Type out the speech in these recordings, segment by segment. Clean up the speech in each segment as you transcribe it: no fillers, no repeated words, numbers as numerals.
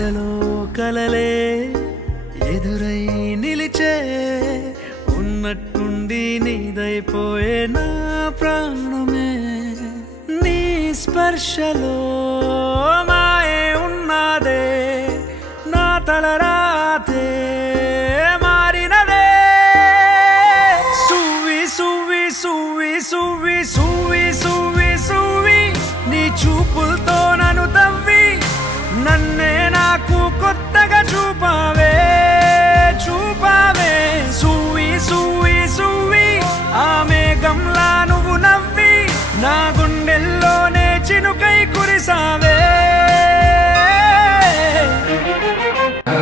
ఎదలో కలలే ఎదురై నిలిచే ఉన్నట్టుండి నీదైపోయే నా ప్రాణమే నీ స్పర్శలో మాయే ఉన్నదే నా తలరాతే మారినదే సువి సువి సువి సువి సువి సువి సువి నీ చూపులతో నన్ను తవ్వి నన్నే నాకు కొత్తగా చూపావే చూపావే సువి సువి సువి ఆ మేఘంలా నువ్వు నవ్వి నా గుండెల్లోనే చినుకై కురిసావే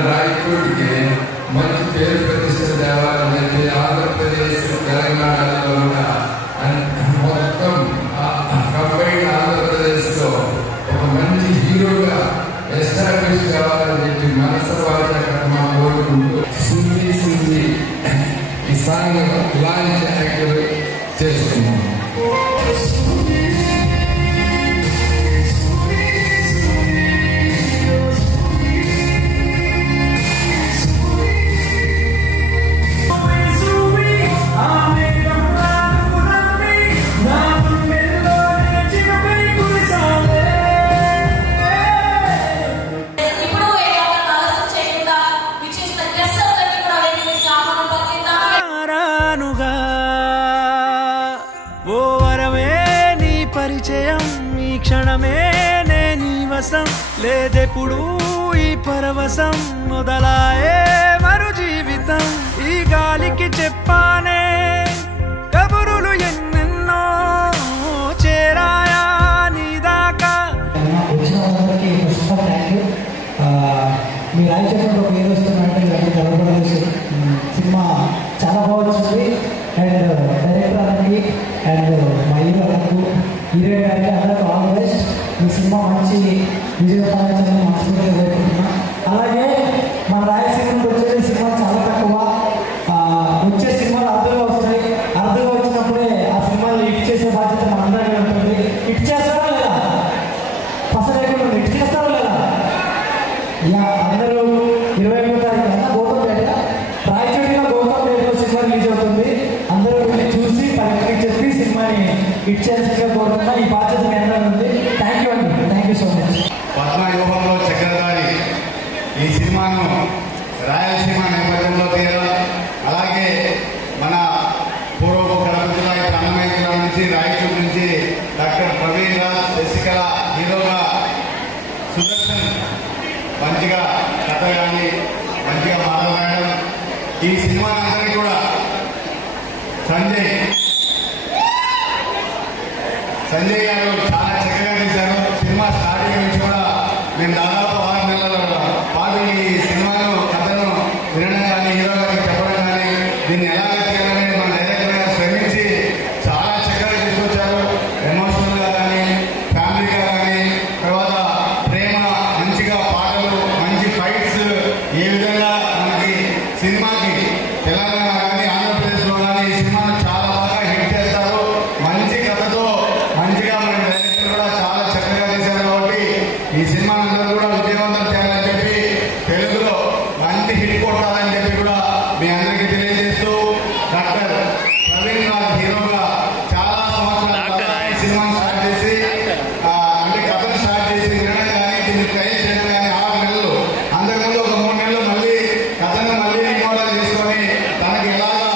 రాయచూడికి మంచి పేరు ప్రతిష్ట దేవాలని ఆంధ్రప్రదేశ్ తెలంగాణలో ఉన్న మొత్తం కంబైన్ ఆంధ్రప్రదేశ్లో ఒక మంచి హీరోగా ఎస్టాబ్లిష్ కావాలని చెప్పి మనసవాద కర్మ కోరుకుంటూ సింధి సింధి ఈ సాంగ్ లాంచ్ యాక్టివ్ చేస్తున్నాము. ఓ వరమే నీ పరిచయం ఈ క్షణమే నే నీ వశం లేదెప్పుడు ఈ పరవశం మొదలాయే మరు జీవితం ఈ గాలికి చెప్పానే కబురులు ఎన్నెన్నో చేరాయా నీ దాకా మీ రాయచూడిలో పేరు వస్తున్నట్టు ఇవన్నీ గర్వపడాల్సి సినిమా చాలా బాగా వచ్చింది. అండ్ డైరెక్టర్ అన్నకి అండ్ మా హీరో అన్నకు హీరోయిన్ గారికి అందరికీ ఆల్ ది బెస్ట్. ఈ సినిమా మంచి విజయం సాధించాలని మనస్ఫూర్తిగా కోరుకుంటున్నాం. అలాగే మన రాయలసీమ నుండి వచ్చే సినిమా చాలా తక్కువ, వచ్చే సినిమాలు అర్థంగా వస్తాయి. అర్థంగా వచ్చినప్పుడే ఆ సినిమాలు హిట్ చేసే బాధ్యత మనందరికీ ఉంటుంది. హిట్ చేస్తారా లేదా? ఫస్ట్ హిట్ చేస్తారా లేదా? అందరూ 21వ తారీఖున గౌతంపేట రాయచూడిలో గౌతంపేటలో సినిమా రిలీజ్ అవుతుంది. అందరూ వెళ్ళి చూసి పనికి చెప్పి సినిమాని హిట్ చేయాల్సిందిగా కోరుతున్నా. ఈ బాధ్యత మీ అందరూ ఉంది. థ్యాంక్ యూ అండి. Thank you so much. పద్మవ్యూహంలో చక్రధారి ఈ సినిమాను రాయలసీమ నేపథ్యంలో తీయడం, అలాగే మన పూర్వపు కళాకారుల అన్నమయ్య నుంచి రాయచూరు నుంచి డాక్టర్ ప్రవీణ్ రాజ్, శశికళ హీరోగా, సుదర్శన్ మంచిగా కథ కానీ మంచిగా మాట్లాడడం, ఈ సినిమా అందరికీ కూడా సంజయ్ గారు చాలా చక్కగా తీశారు. సినిమా స్టార్టింగ్ నుంచి కూడా మేము దాదాపు 6 నెలల పాటు ఈ సినిమాను కథను వినడం కానీ హీరో గారికి చెప్పడం కానీ దీన్ని ఎలా తీయాలని మన డైరెక్టర్ గారు శ్రమించి చాలా చక్కగా తీసుకొచ్చారు. ఎమోషనల్గా కానీ ఫ్యామిలీగా కానీ తర్వాత ప్రేమ, మంచిగా పాటలు, మంచి ఫైట్స్, ఏ విధంగా మనకి సినిమాకి తెలంగాణ కానీ ఆంధ్రప్రదేశ్లో కానీ ఈ సినిమాను చాలా బాగా హిట్ చేస్తారు. మంచి కథతో మంచిగా మన డైరెక్టర్ కూడా చాలా చక్కగా తీశారు. కాబట్టి ఈ సినిమా అందరూ కూడా విజయవంతం చేయాలని చెప్పి తెలుగులో మంచి హిట్ కొట్టాలని చెప్పి కూడా మీ అందరికీ తెలియజేస్తూ, డాక్టర్ ప్రవీణ్ రాజ్ హీరోగా చాలా సంవత్సరాల ఈ సినిమాను స్టార్ట్ చేసి అంటే కథను స్టార్ట్ చేసి వినడం కానీ దీన్ని ట్రై చేయడం కానీ 6 నెలలు, అంతకుముందు ఒక 3 నెలలు మళ్ళీ కథను మళ్ళీ రికార్డ్ చేసుకొని తనకి ఎలాగా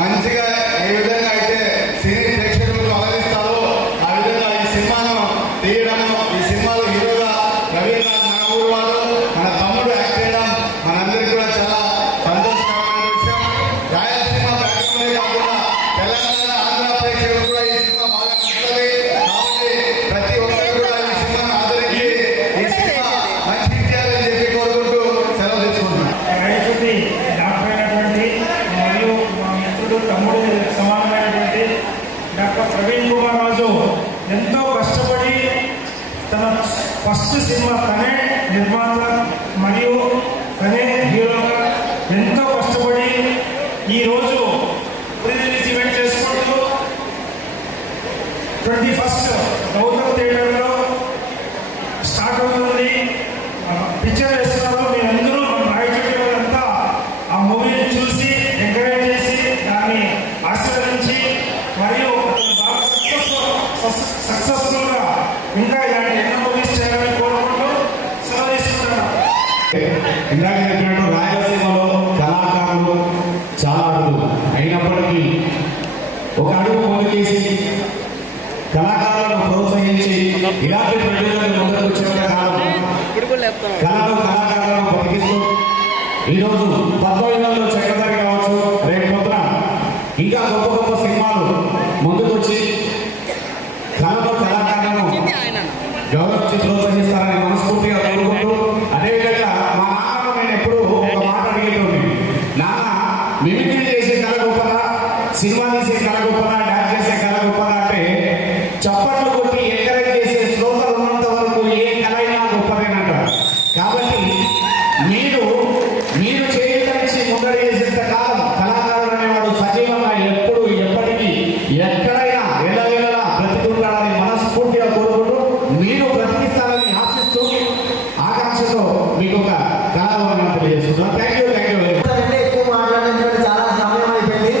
మంచిగా ఏ విధంగా అయితే సినీ ప్రేక్షకులకు అలరిస్తారో ఆ విధంగా ఈ సినిమాను తీయడము, ఈ సినిమాలో హీరోగా ప్రవీణ్ రాజ్ మన ఊరు వాడు, మన తమ్ముడు యాక్ట్ చేయడం మనందరికీ కూడా చాలా సంతోషకరమైన విషయం. రాయలసీమ బ్యాక్గ్రౌండే కాకుండా తెలంగాణ, ఆంధ్ర ప్రేక్షకులు కూడా ఈ సినిమా బాగా నచ్చుతుంది. కాబట్టి ప్రతి ఒక్కరు కూడా ఈ సినిమాను ఆదరించి ఈ సినిమా మంచి హిట్ చేయాలని చెప్పి కోరుకుంటూ సెలవు తీసుకుంటున్నాను. రాయచూడి డాక్టర్ అయినటువంటి మరియు మా మిత్రుడు తమ్ముడు సమానమైనటువంటి డాక్టర్ ప్రవీణ్ కుమార్ రాజు ఎంతో కష్టపడి తన ఫస్ట్ సినిమా తనే నిర్మాత మరియు తనే హీరోగా ఎంతో కష్టపడి ఈరోజు రిలీజ్ ఈవెంట్ చేసుకుంటూ 21st గౌతమ్ థియేటర్లో స్టార్ట్ అవుతుంది. పిక్చర్ వేస్తున్నారు. ఇందాక చెప్పినట్టు రాయలసీమలో కళాకారులు చాలా అడుగు అయినప్పటికీ ఒక అడుగు ముందుకేసి కళాకారులను ప్రోత్సహించి ఇలాంటి ప్రజలను ముందుకు వచ్చే కళాకారులను బతికిస్తూ ఈరోజు పద్మవ్యూహంలో చక్రధారి కావచ్చు, రేపు పొద్దున ఇంకా గొప్ప గొప్ప సినిమాలు ముందుకొచ్చి కళాకారులను గౌరవించి ప్రోత్సహిస్తారని మనస్ఫూర్తిగా కోరుకుంటూ, అదేవిధంగా మా నాన్న నేను ఎప్పుడు ఒక మాట అడిగేటోని, నాన్న మిమిక్రీ చేసే కళ గొప్పదా, సినిమా తీసే కళ గొప్పదా, డాన్స్ చేసే కళ గొప్పదా అంటే చప్పట్లు కొట్టి ఎంకరేజ్ చేసే శ్రోతలు ఉన్నంత వరకు ఏ కళ అయినా గొప్పదేనంటారు. కాబట్టి మీరు చేయించి ముందడి చేసేంత కాలం కళాకారుడు అనేవాడు సజీవంగా ఎప్పుడు ఎప్పటికీ ఎక్కడైనా ఎలాగెలా బ్రతికుంటాడని మనస్ఫూర్తిగా కోరుకుంటూ, మీరు బ్రతికిస్తారని ఆశిస్తూ ఆకాంక్షతో మీకు ఒక కళాభవనం తెలియజేస్తున్నాను. Thank you very much. ఎక్కువ మాట్లాడడానికి చాలా సమయం అయిపోయింది.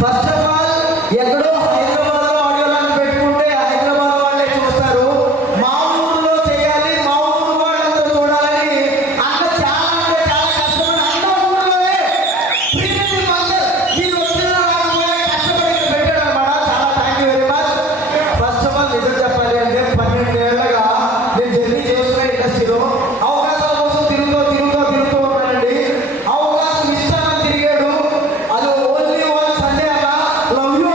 ఫస్ట్ ఆఫ్ ఆల్ ఎక్కడో హైదరాబాద్ లో ఆడియోలను పెట్టుకుంటే హైదరాబాద్ వాళ్ళే చూస్తారు. మా ఊళ్ళో చేయాలి, మా ఊరు వాళ్ళంతా చూడాలని అన్న చాలా అంటే చాలా కష్టపడి అన్న ఊళ్ళోనే ప్రీమియం మాస్టర్ మీరు వచ్చిన రాకపోయే కష్టపడి పెట్టాడు అన్నమాట. చాలా thank you very much. First of all నిజం చెప్పాలి అంటే 12 ఏళ్ళగా నేను జర్నీ చేస్తున్న ఇండస్ట్రీలో అవకాశాల కోసం తిరుగుతూ ఉన్నానండి. అవకాశం ఇస్తానని తిరిగాడు. అది ఓన్లీ వన్ సండే అలా లవ్ యూ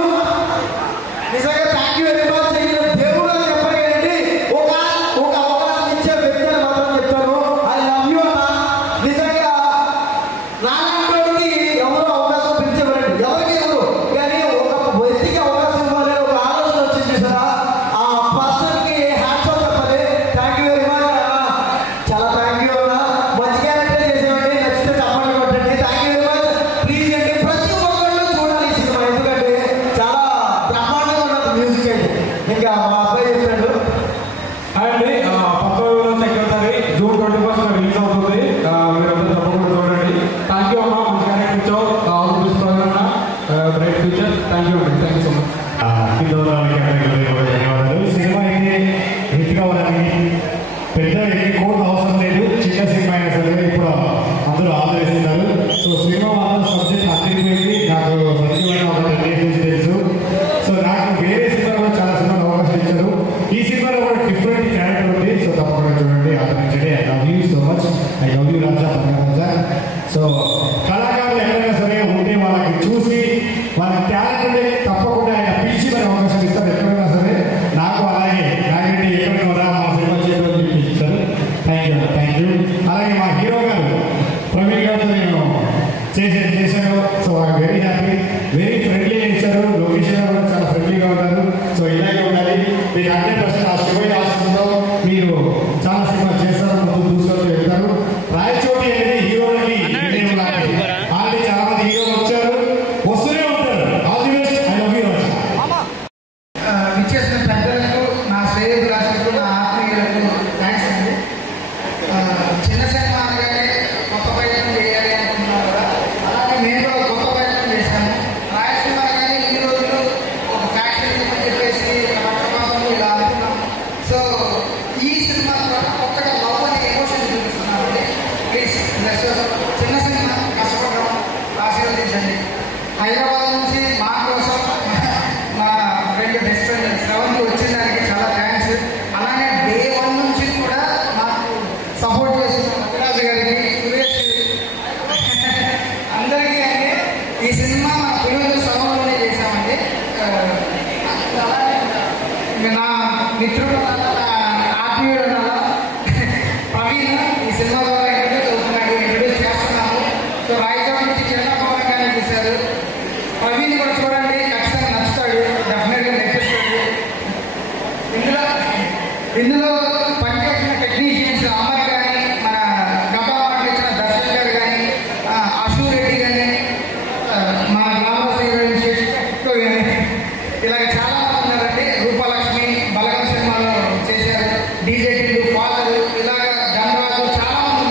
నిజంగా థ్యాంక్ యూ వెరీ మచ్. దేవుడు అని చెప్పలేనండి, ఒక అవకాశం ఇచ్చే వ్యక్తి అని మాత్రం చెప్తాను. ఐ లవ్ యూ అన్న. నిజంగా నాలాంటి ఎవరు అవకాశం పిలిచేవారండి, ఎవరు కానీ ఒక వ్యక్తికి అవకాశం ఇవ్వాలి ఒక ఆలోచన వచ్చింది చూసారా, ఆ పర్సన్ కి హ్యాట్స్ ఆఫ్ చెప్పాలి. థ్యాంక్ యూ వెరీ మచ్ అన్న. చాలా థ్యాంక్ యూ అన్న. మంచి క్యారెక్టర్ చేసేవండి, నచ్చితే చప్పట్లు కొట్టండి. Thank you very much. Please అండి ప్రతి ఒక్కళ్ళు చూడాలి ఈ సినిమా, ఎందుకంటే చాలా బ్రహ్మాండంగా ఉన్నది మ్యూజిక్ అండి. ఇంకా మా అబ్బాయి చెప్తాడు. అండి పద్మవ్యూహంలో చక్రధారి జూన్ 21 రిలీజ్ అవుతుంది. మీరందరూ తప్పకుండా చూడండి. థ్యాంక్ యూ అమ్మా, మంచి క్యారెక్టర్ ఇచ్చావు. All the best program, bright future. Thank you అండి, థ్యాంక్ యూ సో మచ్. ధన్యవాదాలు. సినిమా అయితే హిట్ కావాలని పెద్ద కోట్ అవసరం లేదు, చిన్న సినిమా అయినా సరే ఇప్పుడు అందరూ ఆదరిస్తున్నారు. సో సినిమా మాత్రం సబ్జెక్ట్ అర్థమైంది, నాకు సత్యమైన ఒక 10 years నుంచి తెలుసు. సో నాకు వేరే సినిమాలో కూడా చాలా సినిమాలు అవకాశం ఇచ్చారు. ఈ సినిమాలో కూడా డిఫరెంట్ క్యారెక్టర్ ఉంది. సో తప్పకుండా చూడండి, ఆదరించండి. I love you so much. I love you Raja Raja. So కళాకారులు ఎక్కడైనా సరే ఉంటే వాళ్ళకి చూసి వాళ్ళ టాలెంట్ ఉంటే తప్పకుండా ఆయన పిలిచి మరి అవకాశం ఇస్తారు ఎక్కడైనా సరే. నాకు అలాగే నాకంటే ఎక్కడికి రా మా సినిమా చేయడం చెప్పి ఇచ్చారు. Thank you. అలాగే మా హీరో గారు ప్రవీణ్ గారితో నేను చేశాను. So I very happy, very ఫ్రెండ్లీగా ఇచ్చారు. లొకేషన్ కూడా చాలా ఫ్రెండ్లీగా ఉంటారు. సో ఇలాగే ఉండాలి. మీరు 100% ఆ శివయ్య ఆశతో మీరు చాలా సినిమా చేస్తారు, ముందు దూసుకొని వెళ్తారు. రాయచోటి అనేది హీరోలకి ఆల్రెడీ చాలా మంది హీరోలు వచ్చారు, వస్తూనే ఉంటారు. All the best. I love you. విచ్చేసిన పెద్దలకు, నా శ్రేయోభిలాషులకు, నా ఆత్మీయులకు థ్యాంక్స్ అండి. చిన్న సినిమా అనగానే గొప్ప ప్రయత్నం చేయాలి అనుకున్నాను కదా, అలాగే నేను కూడా గొప్ప ప్రయత్నం చేశాను. రాయలసీమ అనగానే ఇన్ని రోజులు ఒక ఫ్యాక్టరీ అని చెప్పేసి రక్తపాతం ఇలా అనుకున్నాం. సో ఈ సినిమా ద్వారా కొత్తగా లవ్ అనే ఎమోషన్ చూపిస్తున్నామండి. ప్లీజ్ చిన్న సినిమా కష్టపడడం ఆశీర్వదించండి. హైదరాబాద్ నుంచి మా కోసం మా ఫ్రెండ్ బెస్ట్ ఫ్రెండ్ శ్రవంతి వచ్చిన దానికి చాలా థ్యాంక్స్. అలానే డే 1 నుంచి కూడా మాకు సపోర్ట్ చేసిన అభిరాజు గారికి, సురేష్ అందరికీ అండి. ఈ సినిమా మా పులివెందుల సమయంలోనే చేశామండి. నా మిత్రుడు ఆత్మీయుడు ప్రవీణ్ ఈ సినిమా ద్వారా ఇంట్రడ్యూస్ చేస్తున్నాము. సో రాయచోటి నుంచి చిన్న పవన్గానే తీశారు. ప్రవీణ్ కూడా చూడండి, ఖచ్చితంగా నచ్చుతాడు, డెఫినెట్గా మెప్పిస్తాడు. ఇందులో పనిచేసిన టెక్నీషియన్స్ అమర్ కానీ, మన గతంలో ఇచ్చిన దర్శన్ గారు కానీ, అశూ రెడ్డి కానీ, మన గ్రామవాసి కానీ, ఇలాగ చాలా మంది ఉన్నారండి. రూపలక్ష్మి బలగం సినిమాలో చేశారు, డీజే ఫాదర్, ఇలాగ ధనరాజు చాలా మంది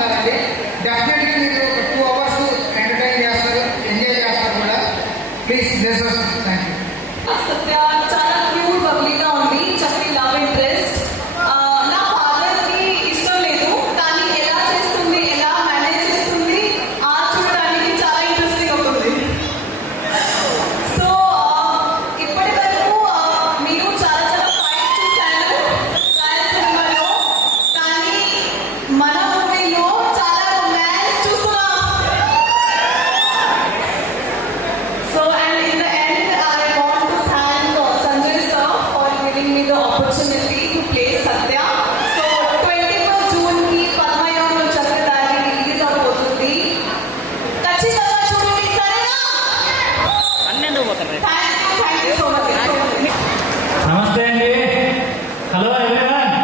మన మూవీలో చాలా రొమాన్స్ చూస్తున్నాం. So and in the end I want to thank Sanjay sir for giving me the opportunity to play Satya. So 21 June కి పద్మయోగం చక్రధారి రిలీజ్ అవబోతుంది. ఖచ్చితంగా చూడండి, సరేనా? Thank you so much. నమస్తే అండి. Hello everyone.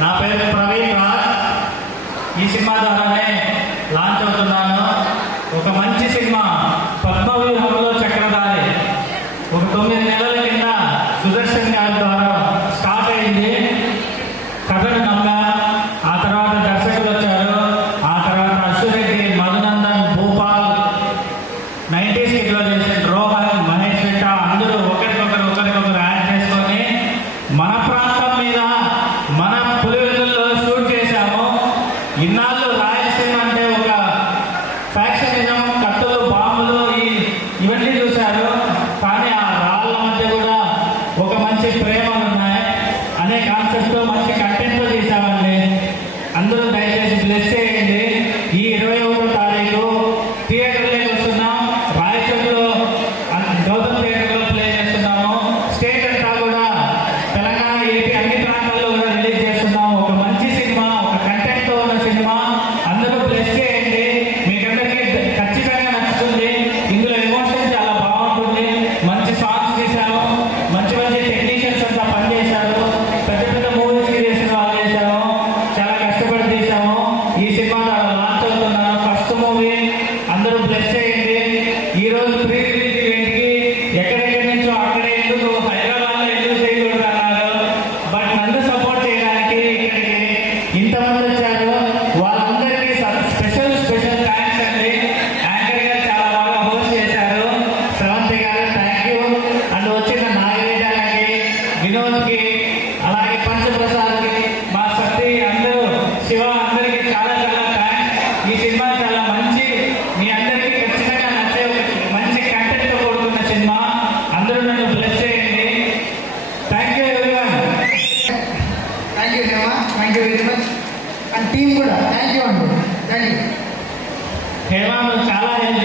నా పేరు ప్రవీణ్ రాజ్. ఈ సినిమా ద్వారానే లాంచ్ అవుతున్నాను. ఒక మంచి సినిమా పద్మవ్యూహంలో చక్రధారి ఒక 9 నెలల కింద సుదర్శన్ గారి ద్వారా స్టార్ట్ అయింది. కథను నమ్మా. ఆ తర్వాత దర్శకులు వచ్చారు. ఆ తర్వాత అశ్వరెడ్డి, మధునందన్, భూపాల్, 90s కిడ్లో చేసిన రోహన్, మహేష్ రెడ్డి అందరూ ఒకరికొకరు యాడ్ చేసుకొని మన ప్రాంతం మీద మన పులివెందుల్లో షూట్ చేశాము. ఇన్నాళ్ళు రాయలసీమ అంటే ఒక ఫ్యాక్షనిజం, కత్తులు, బాంబులు ఇవన్నీ చూశారు. కానీ ఆ రాళ్ళ మధ్య కూడా ఒక మంచి ప్రేమలు ఉన్నాయి అనే కాన్సెప్ట్తో మంచి కంటెంట్లో తీసామండి. అందరూ దయచేసి బ్లెస్ చేయండి. ఈ 21వ తారీఖు థియేటర్లోకి వస్తున్నాం. రాయచూరులో గౌతమ్ థియేటర్లో ప్లే చేస్తున్నాము. స్టేట్ అంతా కూడా తెలంగాణ, ఏపీ అన్ని ప్రాంతాల్లో కూడా రిలీజ్ చేస్తున్నాం. ఒక మంచి సినిమా, ఒక కంటెంట్తో ఉన్న సినిమా. అందరూ బ్లెస్ చేయండి. మీకందరికీ ఖచ్చితంగా నచ్చుతుంది. ఇందులో ఎమోషన్ చాలా బాగుంటుంది. మంచి సాంగ్స్ తీసాము. మంచి మంచి టెక్నీషియన్స్ అంతా పనిచేశారు. పెద్ద పెద్ద మూవీస్ చేసిన వాళ్ళు చేశాము. చాలా కష్టపడి తీసాము. ఈ సినిమా ద్వారా లాంచ్ అవుతున్నాను. First movie. అందరూ బ్లెస్ చేయండి. ఈ రోజు ప్రీ రిలీజ్ ఈవెంట్కి ఎక్కడెక్కడి నుంచో అక్కడే ఎందుకు హైదరాబాద్లో ఎందుకు చేయకూడదు అన్నారు. బట్ నన్ను సపోర్ట్ చేయడానికి ఇక్కడికి ఇంతమంది వచ్చారు. వాళ్ళందరికీ స్పెషల్ థ్యాంక్స్ అండి. యాంకర్ గారు చాలా బాగా హోస్ట్ చేశారు. శ్రవంతి గారు థ్యాంక్ యూ. అండ్ వచ్చిన నాగరేజాకి, వినోద్కి, అలాగే పంచప్రసాద్కి, మా సత్తి, అందరూ శివ, అందరికీ చాలా చాలా థ్యాంక్స్. ఈ సినిమా చాలా మంచి, మీ అందరికీ ఖచ్చితంగా నచ్చే మంచి కంటెంట్తో కూడుకున్న సినిమా. అందరూ నన్ను బ్లెస్ చేయండి. Thank you everyone. Thank you Hema, thank you very much. And team కూడా థ్యాంక్ యూ అండి. Thank you. హేమ, నువ్వు చాలా హెల్ప్